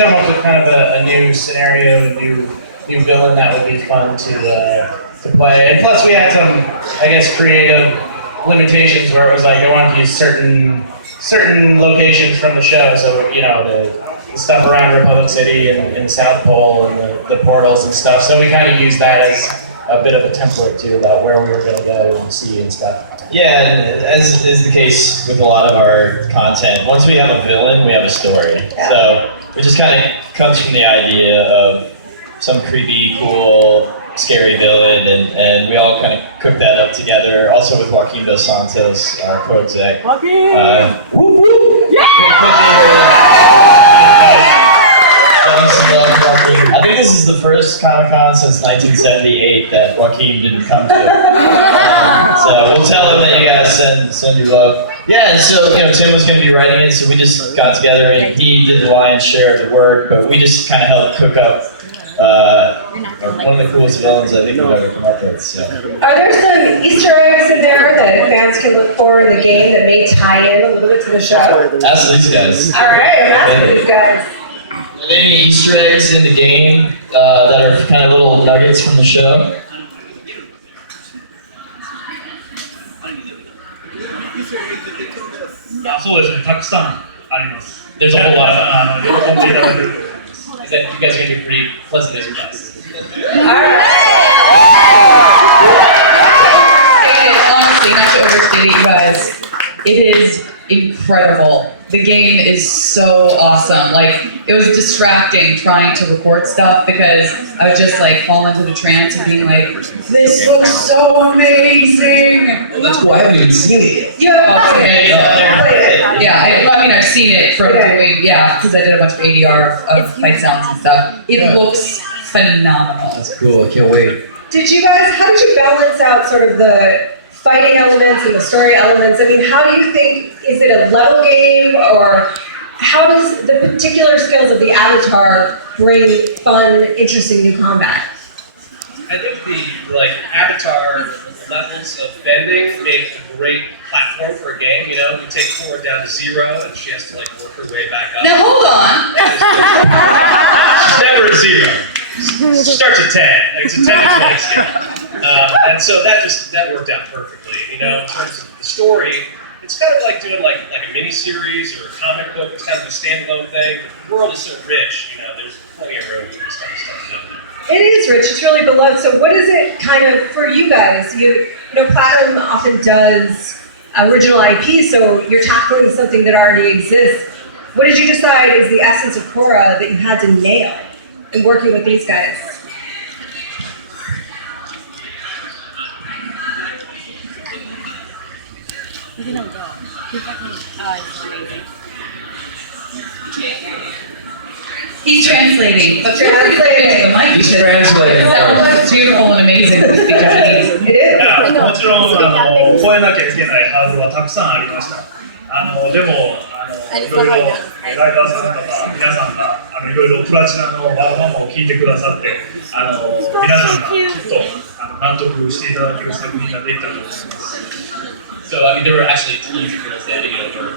come up with kind of a new scenario, a new villain that would be fun to play. And plus, we had some, I guess, creative limitations where it was like I wanted to use certain locations from the show. So the stuff around Republic City and South Pole and the portals and stuff. So we kind of used that as a bit of a template too about where we were going to go and see and stuff. Yeah, and as is the case with a lot of our content, once we have a villain, we have a story. Yeah. So it just kind of comes from the idea of some creepy, cool, scary villain, and we all kind of cook that up together. Also with Joaquin Dos Santos, our co-exec. Joaquin! Whoop, whoop. Yeah! I think this is the first Comic-Con since 1978 that Joaquin didn't come to. So we'll tell him that you guys send your love. Yeah, so Tim was going to be writing it, so we just got together and he did the lion's share of the work, but we just kind of helped cook up one of the coolest villains I think we've ever come up with. So. Are there some Easter eggs in there that fans can look for in the game that may tie in a little bit to the show? Ask these guys. All right, I'm asking these guys. Are there any Easter eggs in the game that are kind of little nuggets from the show? There's a whole lot of them. Is that you guys are going to be pretty pleasant surprised? Alright. Honestly, not to overstate it, you guys, it is incredible. The game is so awesome. Like, it was distracting trying to record stuff because I would just like fall into the trance of being like, this looks so amazing. Well, that's why I haven't even seen it yet. Yeah. Okay, Yeah, I mean, I've seen it from doing, because I did a bunch of ADR of fight sounds and stuff. It looks phenomenal. That's cool, I can't wait. How did you balance out sort of the fighting elements and the story elements? I mean, how do you think, is it a level game, or how does the particular skills of the avatar bring fun, interesting new combat? I think the avatar levels of bending made a great platform for a game. We take Korra down to 0 and she has to work her way back up. Now hold on. She's never at 0. She starts at 10. It's a 10 scale. And so that worked out perfectly. In terms of the story, it's kind of like doing like a mini series or a comic book. It's kind of a standalone thing. The world is so rich. There's plenty of room for this kind of stuff. It is rich, it's really beloved. So what is it kind of for you guys? Platinum often does original IP, so you're tackling something that already exists. What did you decide is the essence of Korra that you had to nail in working with these guys? He's translating. But Translating. the mic. He's translating. It's beautiful and amazing to speak Japanese. It is. もちろん超えなきゃいけないハードルはたくさんありました。でもいろいろライターさんとか皆さんがいろいろプラチナのワガママを聞いてくださって皆さんがきっと納得していただける作品ができたと思います。So there were actually tons of girls standing over.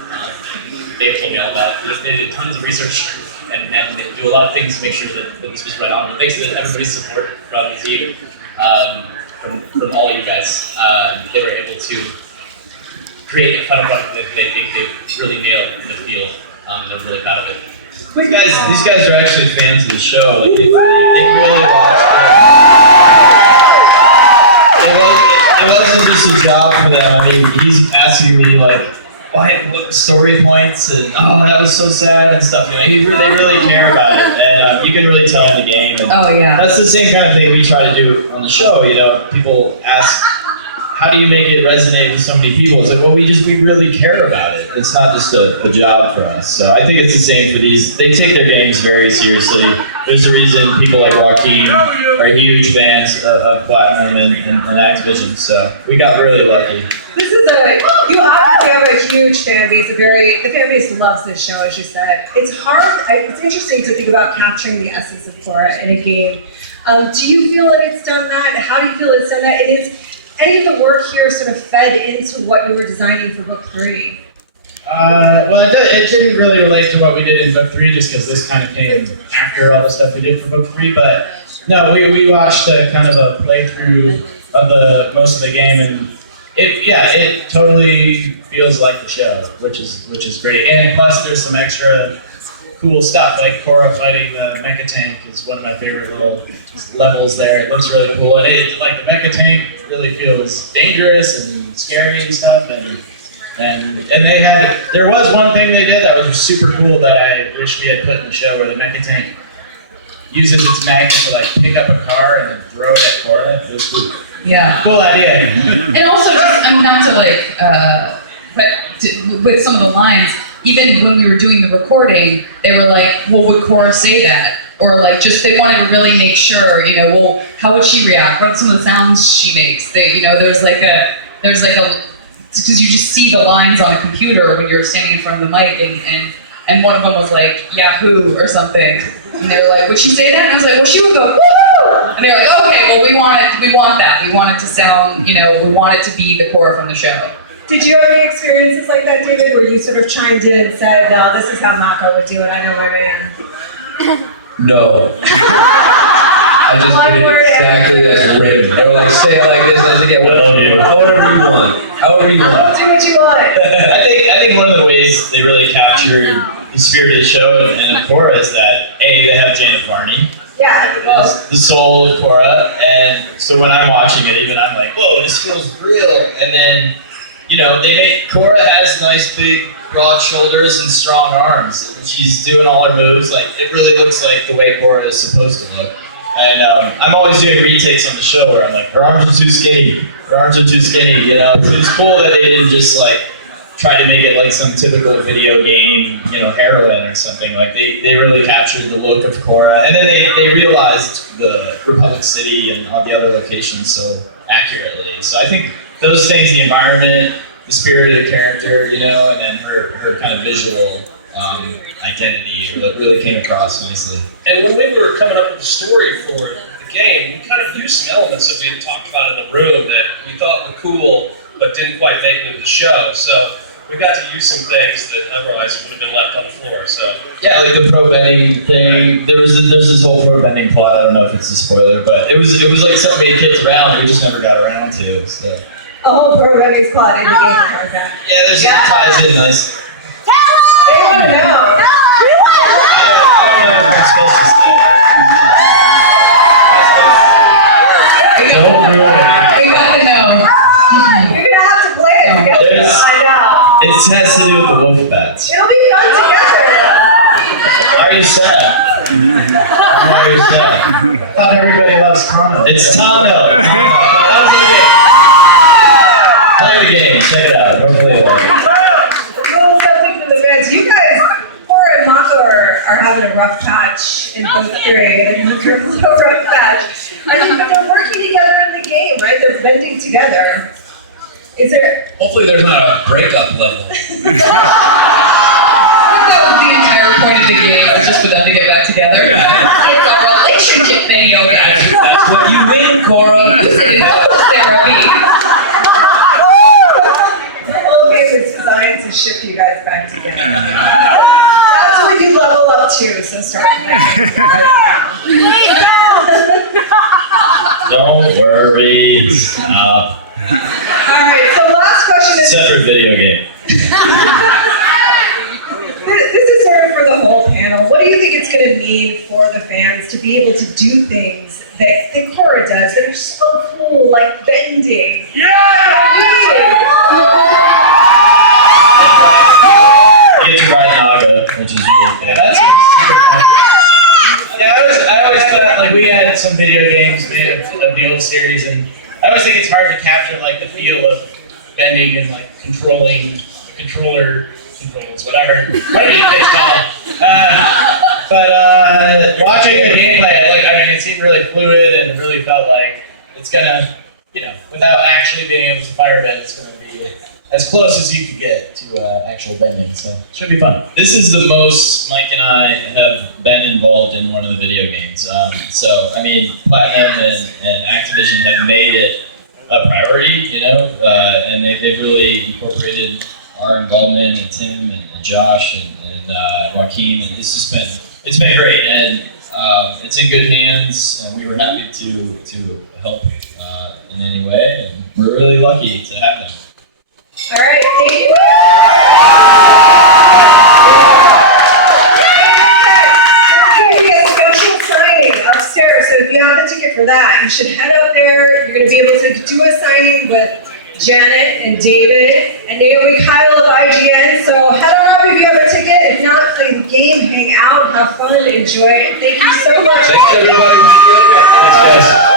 They told me all about it. They did tons of research and they do a lot of things to make sure that this was right on. But thanks to everybody's support from the team, from all you guys, they were able to create a final product that they think they've really nailed in the field. They're really proud of it. These guys are actually fans of the show. Like, they really watch it wasn't just a job for them. I mean, he's asking me what story points and that was so sad and stuff. They really care about it, and you can really tell in the game. And that's the same kind of thing we try to do on the show. People ask, how do you make it resonate with so many people? It's like, well, we really care about it. It's not just a job for us. So I think it's the same for these. They take their games very seriously. There's a reason people like Joaquin are huge fans of Platinum and Activision. So we got really lucky. You obviously have a huge fan base. The fan base loves this show, as you said. It's hard. It's interesting to think about capturing the essence of Korra in a game. Do you feel that it's done that? How do you feel it's done that? Is any of the work here sort of fed into what you were designing for book 3? Well, it didn't really relate to what we did in book 3, just because this kind of came after all the stuff we did for book 3. But no, we watched a kind of a playthrough of most of the game, and it totally feels like the show, which is great. And plus, there's some extra cool stuff, like Korra fighting the mecha tank is one of my favorite little levels there. It looks really cool, and like the mecha tank really feels dangerous and scary and stuff. And there was one thing they did that was super cool that I wish we had put in the show, where the mecha tank uses its magnet to like pick up a car and then throw it at Korra. It was cool. Yeah. Cool idea. And also, just not to like, with some of the lines, even when we were doing the recording, they were like, well, would Korra say that? Or like, just they wanted to really make sure, well, how would she react? What are some of the sounds she makes? There's like a, because you just see the lines on a computer when you're standing in front of the mic, and one of them was like, Yahoo or something. And they were like, would she say that? And I was like, well, she would go, woo! And they were like, okay, well, we want that. We want it to sound, we want it to be the Korra from the show. Did you have any experiences like that, David, where you sort of chimed in and said, no, this is how Mako would do it, I know my man? No. I just One did it word exactly as written. They were like, say it like this, and I was like, yeah, however you want. However you want. Do what you want. I think one of the ways they really captured the spirit of the show and of Korra is that they have Janet Varney, Yeah, well, the soul of Korra, and so when I'm watching it, even I'm like, whoa, this feels real. And then, Korra has nice big broad shoulders and strong arms. She's doing all her moves, like it really looks like the way Korra is supposed to look. And I'm always doing retakes on the show where I'm like, her arms are too skinny. Her arms are too skinny. So it's cool that they didn't just like try to make it like some typical video game, heroine or something. Like they really captured the look of Korra, and then they realized the Republic City and all the other locations so accurately. So I think those things, the environment, the spirit of the character, and then her kind of visual identity really came across nicely. And when we were coming up with the story for the game, we kind of used some elements that we had talked about in the room that we thought were cool, but didn't quite make it into the show. So we got to use some things that otherwise would have been left on the floor. So yeah, like the pro bending thing. There's this whole pro bending plot. I don't know if it's a spoiler, but it was like something we had kicked around. We just never got around to. So a whole programming squad in the game of Tarzan. yeah, there's some ties in nice. They want to know. I don't know if I'm supposed to say. Don't ruin it. We gotta know. You're gonna have to play it together. There's- I know. It has to do with the wolf bats. It'll be fun together. Why are you sad? Why are you sad? I thought everybody loves Kana. It's Tano. That was okay. Play the game. Check it out. Don't play it. Little something for the fans. You guys, Korra and Mako are having a rough patch in both three. And a rough patch. I mean, but they're working together in the game, right? They're blending together. Is there? Hopefully there's not a breakup level. I think that was the entire point of the game, was just for them to get back together. It's a relationship video game. That's what you win, Korra. You said couples therapy. The whole game is designed to ship you guys back together. That's what you level up to, so start playing. Don't worry. Stop. Alright, so last question is, Separate video game. this is sort of for the whole panel. What do you think it's going to mean for the fans to be able to do things that Korra does that are so cool, like bending? yeah! You get to ride Naga, which is really cool. Yeah, that's super fun. Yeah, I always thought like we had some video games made of the old series, and I always think it's hard to capture like the feel of bending and like controlling the controller controls, whatever you it's called. But watching the gameplay, it seemed really fluid and it really felt like it's gonna, without actually being able to fire bend, it's gonna be as close as you could get to actual bending. So it should be fun. This is the most Mike and I have been involved in one of the video games. Platinum and Activision have made it a priority, and they've really incorporated our involvement, and Tim and Josh and Joaquin, and it's been great, and it's in good hands, and we were happy to help in any way, and we're really lucky to have them. All right, thank you. There's going to be a special signing upstairs, so if you have a ticket for that, you should head up there. You're going to be able to do a signing with Janet and David and Naomi Kyle of IGN. So head on up if you have a ticket. If not, play the game, hang out, have fun, enjoy it. Thank you so much. Thanks, everybody. We'll see you later. Thanks, guys.